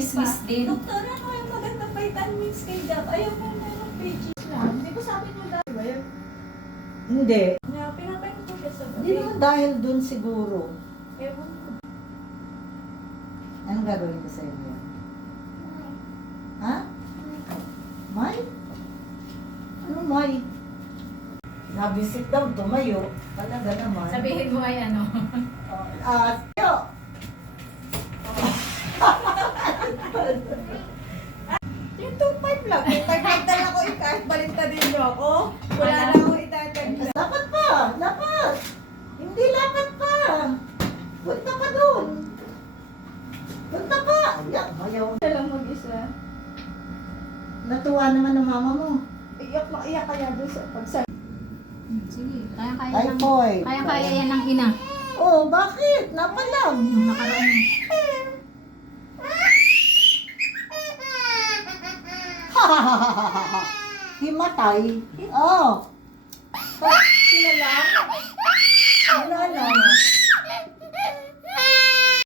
Miss din. Doktor, ano yung magandang vitamins kay Gab? Ayaw mo merong pages lang. Hindi ko sabi niyo dahil ba yun? Hindi. Pinapay ko siya sa Hindi naman dahil dun siguro. Ewan ko. Anong gagawin ko sa inyo? Ha? May? Ano may? Nabisit daw, tumayo. Talaga naman. Sabihin mo ay ano. Yo! Yung 2.5 lang. 2.5 lang ako kahit balintadin niyo ako. Wala na akong itatagla. Dapat pa! Dapat! Hindi dapat pa! Punta pa dun! Punta pa! Ayak, mayaw. Siya lang mag-isa. Natuwa naman ng mama mo. Iyak na iyak kaya doon sa pagsabi. Sige, kaya-kaya Ay, ng... boy. Kaya-kaya yan ng ina. Oh, bakit? Napalag. Yung nakaraan. Himatay. Oh. Sila lang. Wala lang.